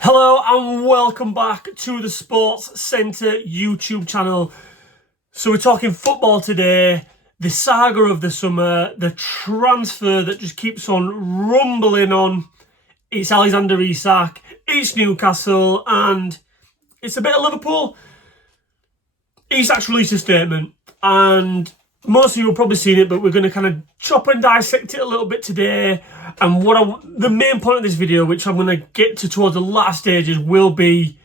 Hello and welcome back to the Sports Centre YouTube channel. So we're talking football today, the saga of the summer, the transfer that just keeps on rumbling on. It's Alexander Isak, it's Newcastle, and it's a bit of Liverpool. Isak's released a statement, and most of you have probably seen it, but we're going to kind of chop and dissect it a little bit today. And the main point of this video, which I'm going to get to towards the last stages, will be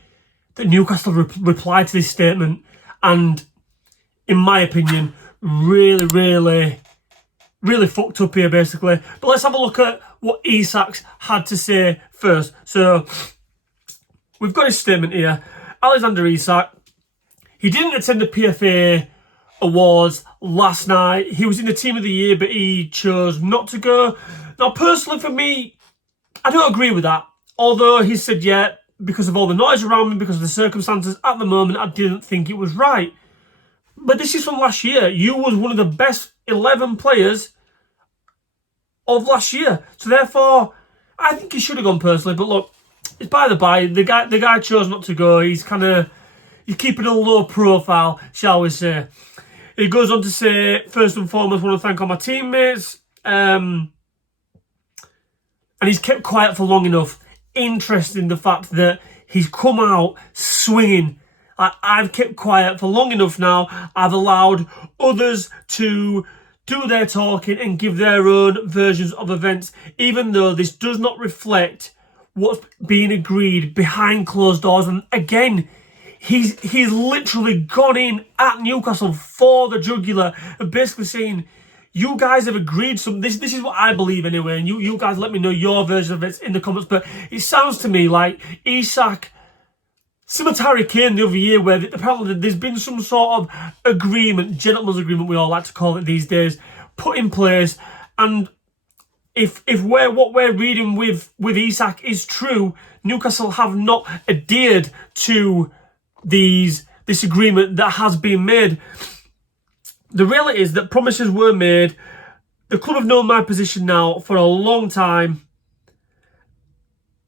that Newcastle replied to this statement, and in my opinion, really fucked up here, basically. But let's have a look at what Isak's had to say first. So we've got his statement here. Alexander Isak, he didn't attend the PFA Awards last night. He was in the Team of the Year, but he chose not to go. Now, personally for me, I don't agree with that. Although he said, yeah, because of all the noise around me, because of the circumstances at the moment, I didn't think it was right. But this is from last year. You was one of the best 11 players of last year. So therefore, I think he should have gone personally. But look, it's by the by. The guy chose not to go. He's keeping a low profile, shall we say. He goes on to say, first and foremost, I want to thank all my teammates. And he's kept quiet for long enough. Interesting, the fact that he's come out swinging. I've kept quiet for long enough now. I've allowed others to do their talking and give their own versions of events, even though this does not reflect what's being agreed behind closed doors. And again, he's literally gone in at Newcastle for the jugular and basically saying, you guys have agreed something. This is what I believe anyway, and you guys let me know your version of it in the comments. But it sounds to me like Isak, similar to Harry Kane the other year, where apparently there's been some sort of agreement, gentleman's agreement we all like to call it these days, put in place. And if what we're reading with Isak is true, Newcastle have not adhered to this agreement that has been made. The reality is that promises were made. The club have known my position now for a long time.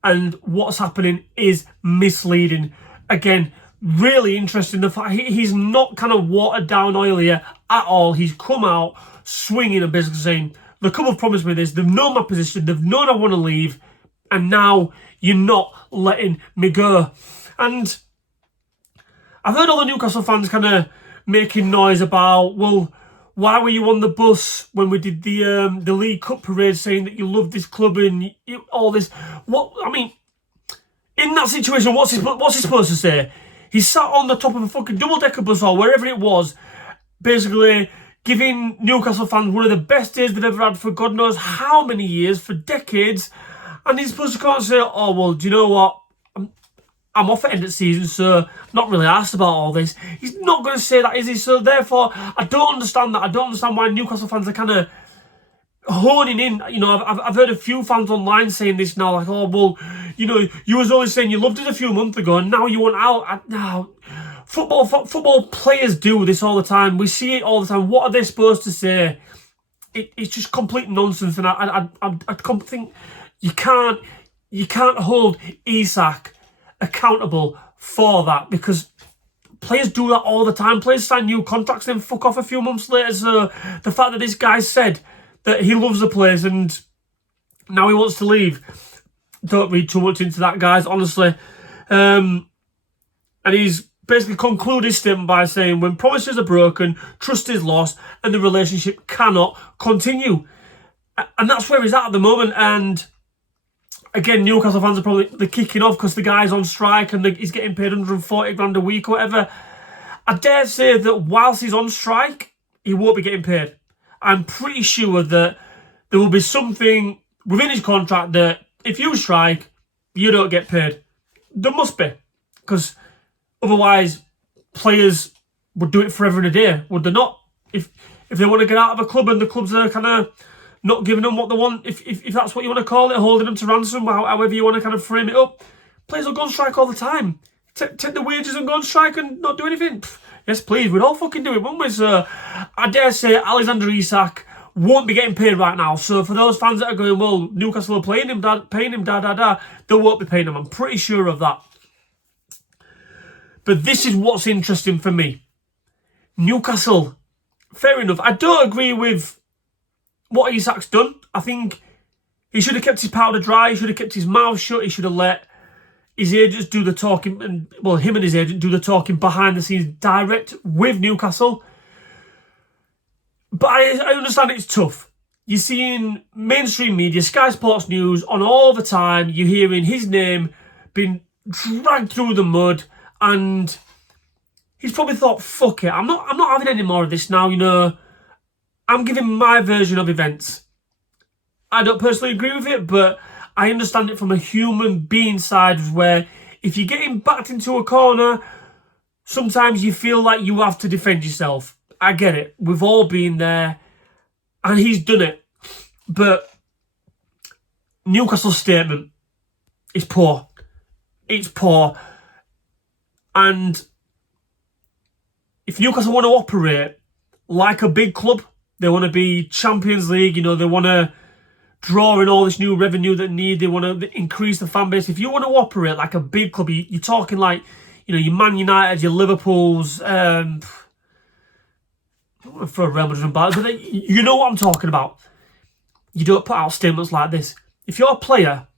And what's happening is misleading. Again, really interesting. The fact he's not kind of watered down oil here at all. He's come out swinging and basically saying, the club have promised me this. They've known my position. They've known I want to leave. And now you're not letting me go. And I've heard all the Newcastle fans kind of making noise about, well, why were you on the bus when we did the League Cup parade saying that you love this club and all this? What I mean, in that situation, what's he supposed to say? He sat on the top of a fucking double-decker bus or wherever it was, basically giving Newcastle fans one of the best days they've ever had for God knows how many years, for decades, and he's supposed to come out and say, oh, well, do you know what? I'm off at end of season, so not really asked about all this. He's not going to say that, is he? So therefore, I don't understand that. I don't understand why Newcastle fans are kind of honing in. You know, I've heard a few fans online saying this now, like, oh, well, you know, you was always saying you loved it a few months ago, and now you want out. Now, football players do this all the time. We see it all the time. What are they supposed to say? It's just complete nonsense, and I think you can't hold Isak accountable for that, because players do that all the time. Players sign new contracts and fuck off a few months later. So the fact that this guy said that he loves the place and now he wants to leave, don't read too much into that, guys, honestly. And he's basically concluded his statement by saying, when promises are broken, trust is lost and the relationship cannot continue. And that's where he's at the moment. And again, Newcastle fans are probably kicking off because the guy's on strike and he's getting paid 140 grand a week or whatever. I dare say that whilst he's on strike, he won't be getting paid. I'm pretty sure that there will be something within his contract that if you strike, you don't get paid. There must be. Because otherwise, players would do it forever and a day, would they not? If they want to get out of a club and the clubs are kind of not giving them what they want, if that's what you want to call it, holding them to ransom, however you want to kind of frame it up. Players will go on strike all the time. Take the wages and go on strike and not do anything. Yes, please, we'd all fucking do it, wouldn't we? So I dare say Alexander Isak won't be getting paid right now. So for those fans that are going, well, Newcastle are paying him, they won't be paying him. I'm pretty sure of that. But this is what's interesting for me. Newcastle, fair enough. I don't agree with what Isak's done. I think he should have kept his powder dry. He should have kept his mouth shut. He should have let his agents do the talking, and well, him and his agent do the talking behind the scenes, direct with Newcastle. But I understand it's tough. You're seeing mainstream media, Sky Sports News, on all the time. You're hearing his name being dragged through the mud, and he's probably thought, "Fuck it, I'm not having any more of this now." You know, I'm giving my version of events. I don't personally agree with it, but I understand it from a human being side, where if you're getting backed into a corner, sometimes you feel like you have to defend yourself. I get it. We've all been there, and he's done it. But Newcastle's statement is poor. It's poor. And if Newcastle want to operate like a big club, they want to be Champions League, you know, they want to draw in all this new revenue that need, they want to increase the fan base. If you want to operate like a big club, you're talking like, you know, your Man United, your Liverpools, for Real Madrid and Barca, but you know what I'm talking about. You don't put out statements like this. If your player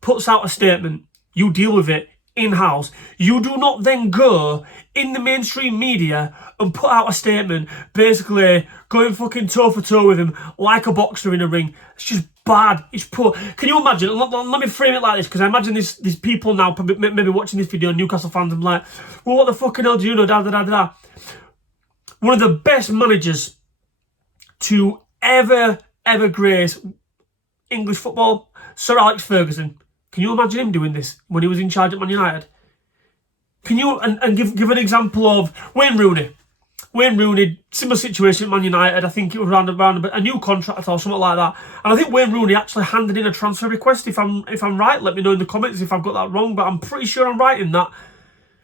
puts out a statement, you deal with it in-house. You do not then go in the mainstream media and put out a statement basically going fucking toe-for-toe with him like a boxer in a ring. It's just bad. It's poor. Can you imagine? Let me frame it like this, because I imagine these people now probably maybe watching this video, Newcastle fans, and like, well, what the fucking hell do you know? One of the best managers to ever grace English football, Sir Alex Ferguson. Can you imagine him doing this when he was in charge at Man United? Can you and give an example of Wayne Rooney? Wayne Rooney, similar situation at Man United. I think it was around a new contract or something like that. And I think Wayne Rooney actually handed in a transfer request. If I'm right, let me know in the comments if I've got that wrong. But I'm pretty sure I'm right in that.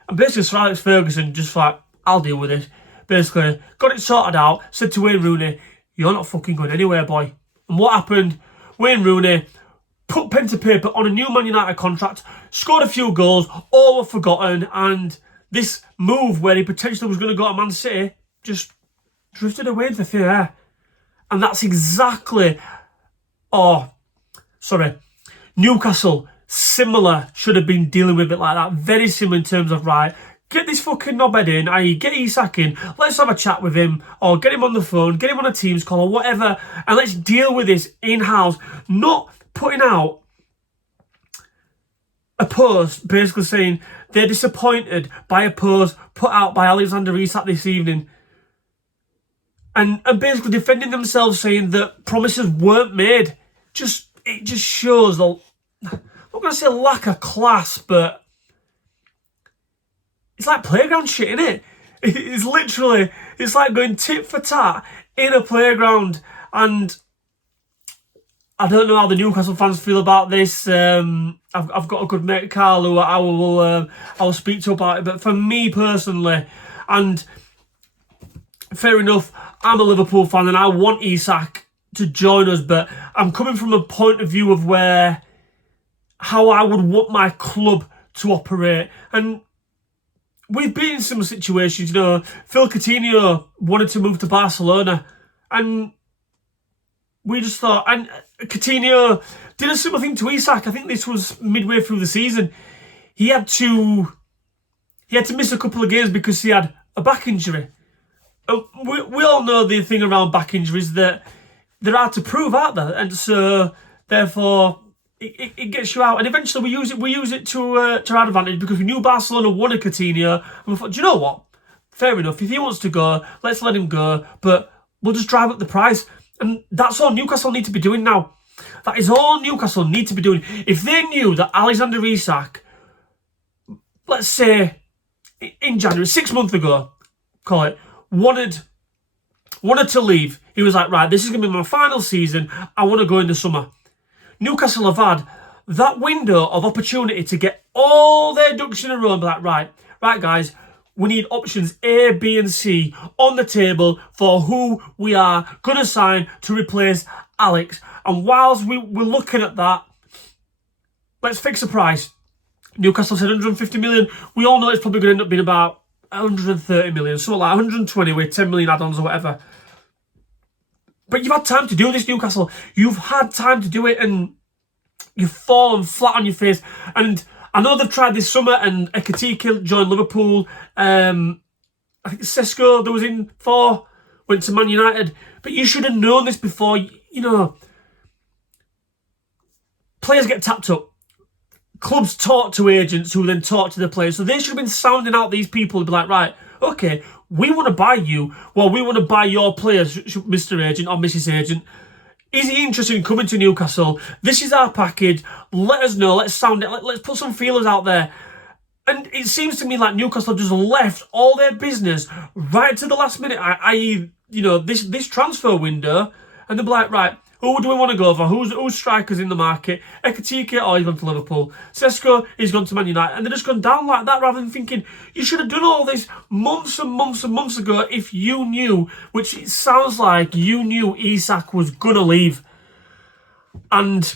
And basically, Sir Alex Ferguson just like, I'll deal with it. Basically, got it sorted out. Said to Wayne Rooney, "You're not fucking going anywhere, boy." And what happened? Wayne Rooney put pen to paper on a new Man United contract, scored a few goals, all were forgotten, and this move where he potentially was going to go to Man City just drifted away into thin air. And that's exactly... Newcastle, similar, should have been dealing with it like that. Very similar in terms of, right, get this fucking knobhead in, i.e. get Isak in, let's have a chat with him, or get him on the phone, get him on a Teams call or whatever, and let's deal with this in-house. Not putting out a post basically saying they're disappointed by a post put out by Alexander Isak this evening, and basically defending themselves, saying that promises weren't made. It just shows I'm not going to say lack of class, but it's like playground shit, isn't it? It's literally, it's like going tit for tat in a playground. And I don't know how the Newcastle fans feel about this. I've got a good mate, Carl, who I will speak to about it. But for me personally, and fair enough, I'm a Liverpool fan and I want Isak to join us, but I'm coming from a point of view of how I would want my club to operate. And we've been in similar situations, you know. Phil Coutinho wanted to move to Barcelona, and we just thought, and Coutinho did a similar thing to Isak. I think this was midway through the season. He had to miss a couple of games because he had a back injury. We all know the thing around back injuries, that they're hard to prove, aren't they? And so therefore it gets you out. And eventually we use it to our advantage, because we knew Barcelona wanted Coutinho, and we thought, do you know what? Fair enough. If he wants to go, let's let him go. But we'll just drive up the price. And that's all Newcastle need to be doing now. That is all Newcastle need to be doing. If they knew that Alexander Isak, let's say in January, 6 months ago, call it, wanted to leave. He was like, right, this is going to be my final season. I want to go in the summer. Newcastle have had that window of opportunity to get all their ducks in a row and be like, right guys, we need options A, B and C on the table for who we are going to sign to replace Alex. And whilst we're looking at that, let's fix a price. Newcastle said 150 million. We all know it's probably going to end up being about 130 million. So like 120 with 10 million add-ons or whatever. But you've had time to do this, Newcastle. You've had time to do it and you've fallen flat on your face. And I know they've tried this summer and Ekatike joined Liverpool. I think Sesko that was in for went to Man United. But you should have known this before. You know, players get tapped up. Clubs talk to agents who then talk to the players. So they should have been sounding out these people and be like, right, okay, we want to buy you. Well, we want to buy your players, Mr. Agent or Mrs. Agent. Is he interested in coming to Newcastle? This is our package. Let us know. Let's sound it. Let's put some feelers out there. And it seems to me like Newcastle just left all their business right to the last minute, i.e., you know, this transfer window. And they'll be like, right, who do we want to go for? Who's strikers in the market? Ekatike, oh, he's gone to Liverpool. Sesko, he's gone to Man United. And they're just gone down like that rather than thinking, you should have done all this months and months and months ago if you knew, which it sounds like you knew Isak was going to leave. And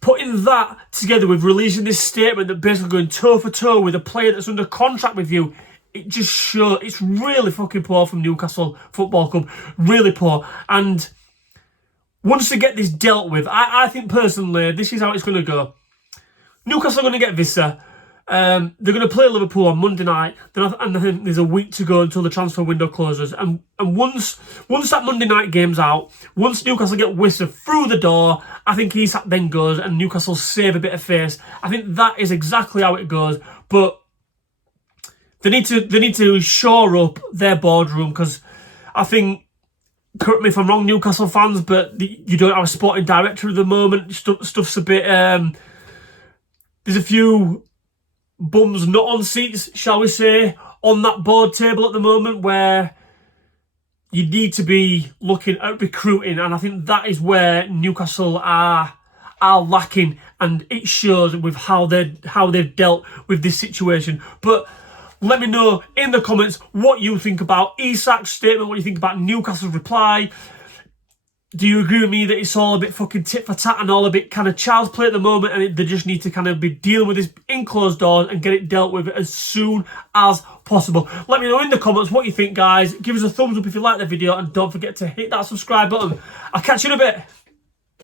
putting that together with releasing this statement that basically going toe for toe with a player that's under contract with you, it just shows it's really fucking poor from Newcastle Football Club. Really poor. And once they get this dealt with, I think personally, this is how it's going to go. Newcastle are going to get Vissa. They're going to play Liverpool on Monday night. And then there's a week to go until the transfer window closes. And once that Monday night game's out, once Newcastle get Vissa through the door, I think Isak then goes and Newcastle save a bit of face. I think that is exactly how it goes. But they need to shore up their boardroom because I think, correct me if I'm wrong, Newcastle fans, but you don't have a sporting director at the moment. Stuff's a bit... there's a few bums not on seats, shall we say, on that board table at the moment where you need to be looking at recruiting. And I think that is where Newcastle are lacking. And it shows with how they've dealt with this situation. But let me know in the comments what you think about Isak's statement, what you think about Newcastle's reply. Do you agree with me that it's all a bit fucking tit for tat and all a bit kind of child's play at the moment and they just need to kind of be dealing with this in closed doors and get it dealt with as soon as possible? Let me know in the comments what you think, guys. Give us a thumbs up if you like the video and don't forget to hit that subscribe button. I'll catch you in a bit.